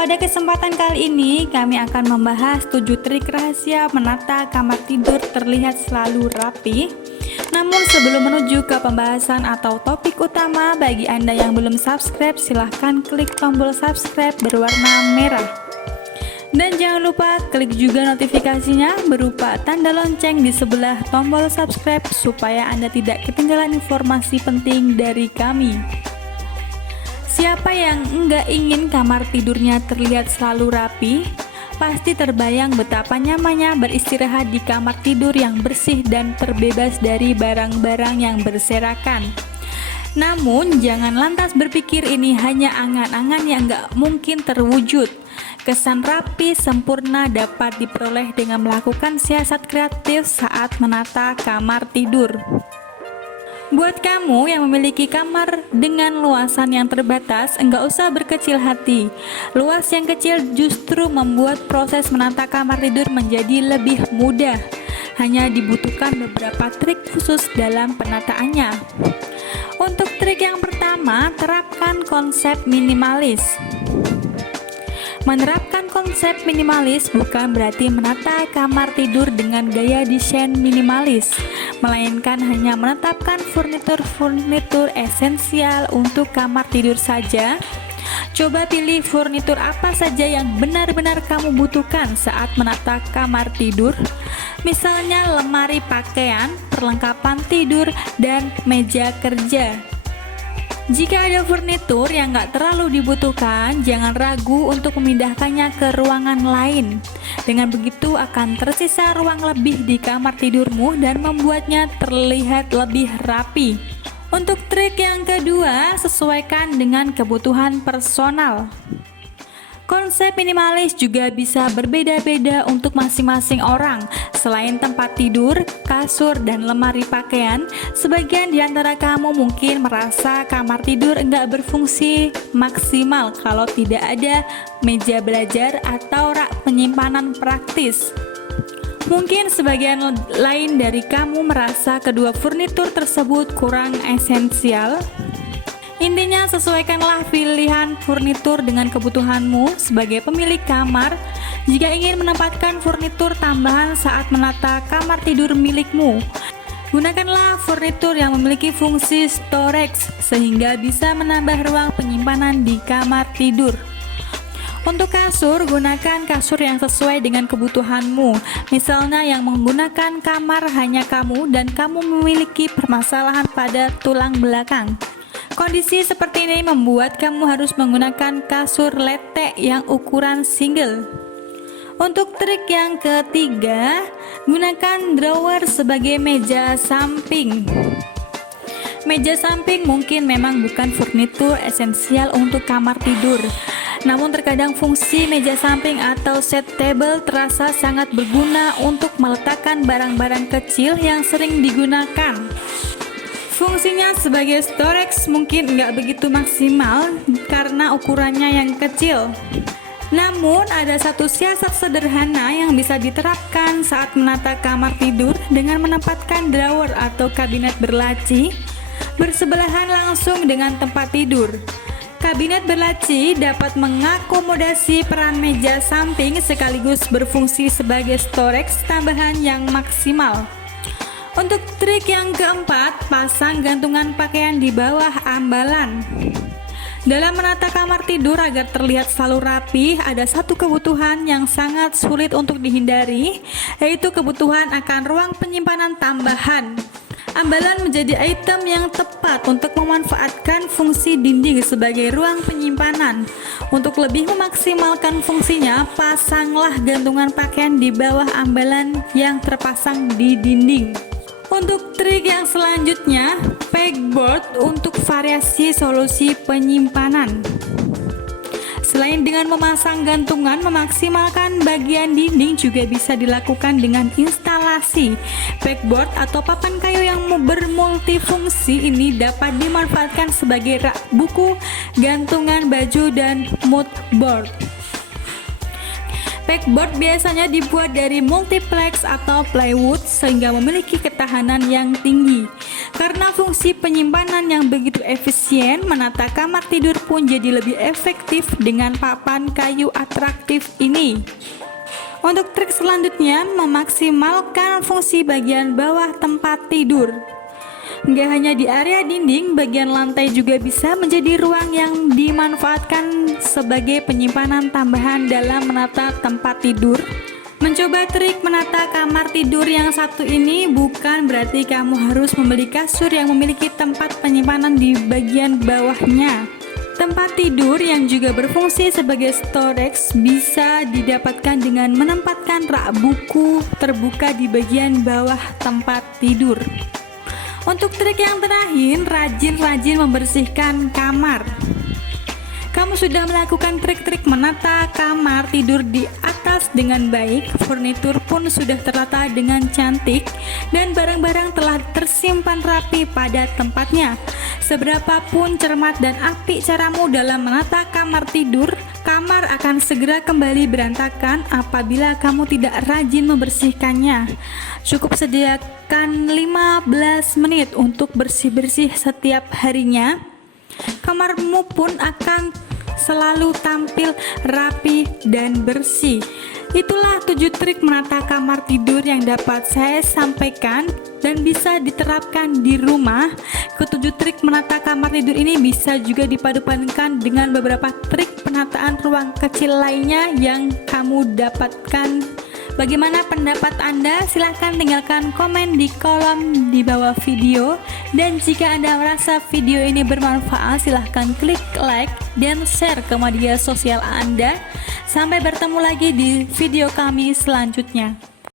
Pada kesempatan kali ini, kami akan membahas 7 trik rahasia menata kamar tidur terlihat selalu rapi. Namun sebelum menuju ke pembahasan atau topik utama, bagi Anda yang belum subscribe, silahkan klik tombol subscribe berwarna merah. Dan jangan lupa klik juga notifikasinya berupa tanda lonceng di sebelah tombol subscribe supaya Anda tidak ketinggalan informasi penting dari kami. Siapa yang enggak ingin kamar tidurnya terlihat selalu rapi? Pasti terbayang betapa nyamannya beristirahat di kamar tidur yang bersih dan terbebas dari barang-barang yang berserakan. Namun, jangan lantas berpikir ini hanya angan-angan yang enggak mungkin terwujud. Kesan rapi sempurna dapat diperoleh dengan melakukan siasat kreatif saat menata kamar tidur. Buat kamu yang memiliki kamar dengan luasan yang terbatas, enggak usah berkecil hati. Luas yang kecil justru membuat proses menata kamar tidur menjadi lebih mudah. Hanya dibutuhkan beberapa trik khusus dalam penataannya. Untuk trik yang pertama, terapkan konsep minimalis. Menerapkan konsep minimalis bukan berarti menata kamar tidur dengan gaya desain minimalis, melainkan hanya menetapkan furnitur esensial untuk kamar tidur saja. Coba pilih furnitur apa saja yang benar-benar kamu butuhkan saat menata kamar tidur. Misalnya lemari pakaian, perlengkapan tidur, dan meja kerja. Jika ada furnitur yang nggak terlalu dibutuhkan, jangan ragu untuk memindahkannya ke ruangan lain. Dengan begitu akan tersisa ruang lebih di kamar tidurmu dan membuatnya terlihat lebih rapi. Untuk trik yang kedua, sesuaikan dengan kebutuhan personal. Konsep minimalis juga bisa berbeda-beda untuk masing-masing orang. Selain tempat tidur, kasur, dan lemari pakaian, sebagian di antara kamu mungkin merasa kamar tidur enggak berfungsi maksimal kalau tidak ada meja belajar atau rak penyimpanan praktis. Mungkin sebagian lain dari kamu merasa kedua furnitur tersebut kurang esensial. Intinya, sesuaikanlah pilihan furnitur dengan kebutuhanmu sebagai pemilik kamar. Jika ingin menempatkan furnitur tambahan saat menata kamar tidur milikmu, gunakanlah furnitur yang memiliki fungsi storage sehingga bisa menambah ruang penyimpanan di kamar tidur. Untuk kasur, gunakan kasur yang sesuai dengan kebutuhanmu. Misalnya yang menggunakan kamar hanya kamu dan kamu memiliki permasalahan pada tulang belakang. Kondisi seperti ini membuat kamu harus menggunakan kasur letek yang ukuran single. Untuk trik yang ketiga, gunakan drawer sebagai meja samping. Meja samping mungkin memang bukan furnitur esensial untuk kamar tidur. Namun terkadang fungsi meja samping atau set table terasa sangat berguna untuk meletakkan barang-barang kecil yang sering digunakan. Fungsinya sebagai storage mungkin nggak begitu maksimal karena ukurannya yang kecil. Namun ada satu siasat sederhana yang bisa diterapkan saat menata kamar tidur dengan menempatkan drawer atau kabinet berlaci bersebelahan langsung dengan tempat tidur. Kabinet berlaci dapat mengakomodasi peran meja samping sekaligus berfungsi sebagai storage tambahan yang maksimal. Untuk trik yang keempat, pasang gantungan pakaian di bawah ambalan. Dalam menata kamar tidur agar terlihat selalu rapi, ada satu kebutuhan yang sangat sulit untuk dihindari, yaitu kebutuhan akan ruang penyimpanan tambahan. Ambalan menjadi item yang tepat untuk memanfaatkan fungsi dinding sebagai ruang penyimpanan. Untuk lebih memaksimalkan fungsinya, pasanglah gantungan pakaian di bawah ambalan yang terpasang di dinding. Untuk trik yang selanjutnya, pegboard untuk variasi solusi penyimpanan. Selain dengan memasang gantungan, memaksimalkan bagian dinding juga bisa dilakukan dengan instalasi pegboard atau papan kayu yang bermultifungsi. Ini dapat dimanfaatkan sebagai rak buku, gantungan baju, dan mood board. Pegboard biasanya dibuat dari multiplex atau plywood sehingga memiliki ketahanan yang tinggi. Karena fungsi penyimpanan yang begitu efisien, menata kamar tidur pun jadi lebih efektif dengan papan kayu atraktif ini. Untuk trik selanjutnya, memaksimalkan fungsi bagian bawah tempat tidur. Nggak hanya di area dinding, bagian lantai juga bisa menjadi ruang yang dimanfaatkan sebagai penyimpanan tambahan dalam menata tempat tidur. Mencoba trik menata kamar tidur yang satu ini bukan berarti kamu harus membeli kasur yang memiliki tempat penyimpanan di bagian bawahnya. Tempat tidur yang juga berfungsi sebagai storage bisa didapatkan dengan menempatkan rak buku terbuka di bagian bawah tempat tidur. Untuk trik yang terakhir, rajin-rajin membersihkan kamar. Kamu sudah melakukan trik-trik menata kamar tidur di atas dengan baik, furnitur pun sudah tertata dengan cantik, dan barang-barang telah tersimpan rapi pada tempatnya. Seberapapun cermat dan apik caramu dalam menata kamar tidur, kamar akan segera kembali berantakan apabila kamu tidak rajin membersihkannya. Cukup sediakan 15 menit untuk bersih-bersih setiap harinya. Kamarmu pun akan selalu tampil rapi dan bersih. Itulah 7 trik menata kamar tidur yang dapat saya sampaikan dan bisa diterapkan di rumah. Ketujuh trik menata kamar tidur ini bisa juga dipadupadankan dengan beberapa trik penataan ruang kecil lainnya yang kamu dapatkan. Bagaimana pendapat Anda? Silahkan tinggalkan komen di kolom di bawah video. Dan jika Anda merasa video ini bermanfaat, silahkan klik like dan share ke media sosial Anda. Sampai bertemu lagi di video kami selanjutnya.